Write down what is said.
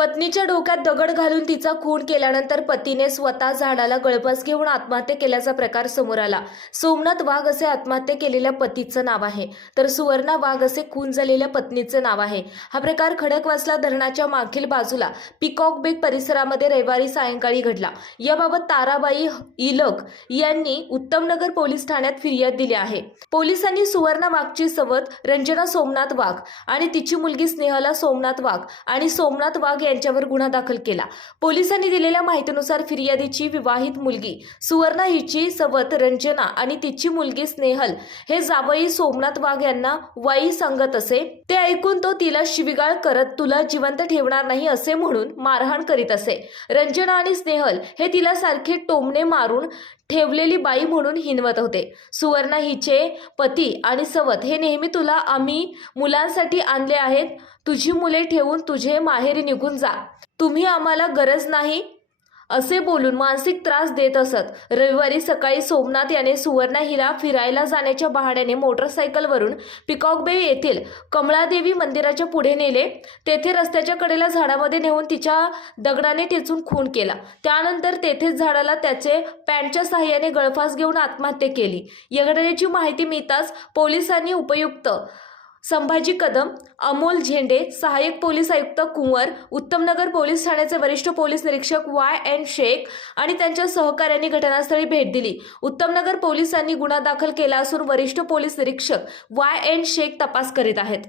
पत्नीच्या डोक्यात दगड घालून तिचा खून केल्यानंतर पतीने स्वतः झाडाला गळफास घेऊन आत्महत्या केल्याचा प्रकार समोर आला. सोमनाथ वाघ असे आत्महत्या केलेल्या पतीचं नाव आहे. तर सुवर्णा वाघ असे खून झालेल्या पत्नीचं नाव आहे. हा प्रकार खडकवासला धरणाच्या मागील बाजूला पिकॉक बेग परिसरामध्ये रविवारी सायंकाळी घडला. याबाबत ताराबाई इलक यांनी उत्तमनगर पोलीस ठाण्यात फिर्याद दिली आहे. पोलिसांनी सुवर्णा वाघची सवत रंजना सोमनाथ वाघ आणि तिची मुलगी स्नेहला सोमनाथ वाघ आणि सोमनाथ वाघ यांच्यावर गुन्हा दाखल केला. पोलिसांनी दिलेल्या माहितीनुसार फिर्यादीची विवाहित मुलगी सुवर्णा हिची सवत रंजना आणि तिची मुलगी स्नेहल हे जावई सोमनाथ वाघ यांना वाई सांगत असे. ते ऐकून तो तिला शिविगाळ करत तुला जिवंत ठेवणार नाही असे म्हणून मारहाण करीत असे. रंजना आणि स्नेहल हे तिला सारखे टोमणे मारून ठेवलेली बाई म्हणून हिनवत होते. सुवर्णा हिचे पती आणि सवत हे नेहमी तुला आम्ही मुलांसाठी आणले आहेत. तुझी मुले ठेवून तुझे माहेरी निघून जा. तुम्ही आम्हाला गरज नाही. असे बोलून मानसिक त्रास देत असत. रविवारी सकाळी सोमनाथ याने सुवर्णा हिला फिरायला जाण्याच्या बहाण्याने मोटरसायकलवरून पिकॉकबे येथील कमळादेवी मंदिराच्या पुढे नेले. तेथे रस्त्याच्या कडेला झाडामध्ये नेऊन तिच्या दगडाने टेचून खून केला. त्यानंतर तेथेच झाडाला त्याचे पॅन्टच्या साहाय्याने गळफास घेऊन आत्महत्या केली. या घटनेची माहिती मिळताच पोलिसांनी उपयुक्त संभाजी कदम अमोल झेंडे सहाय्यक पोलीस आयुक्त कुंवर उत्तमनगर पोलीस ठाण्याचे वरिष्ठ पोलीस निरीक्षक वाय एन शेख आणि त्यांच्या सहकाऱ्यांनी घटनास्थळी भेट दिली. उत्तमनगर पोलिसांनी गुन्हा दाखल केला असून वरिष्ठ पोलीस निरीक्षक वाय एन शेख तपास करीत आहेत.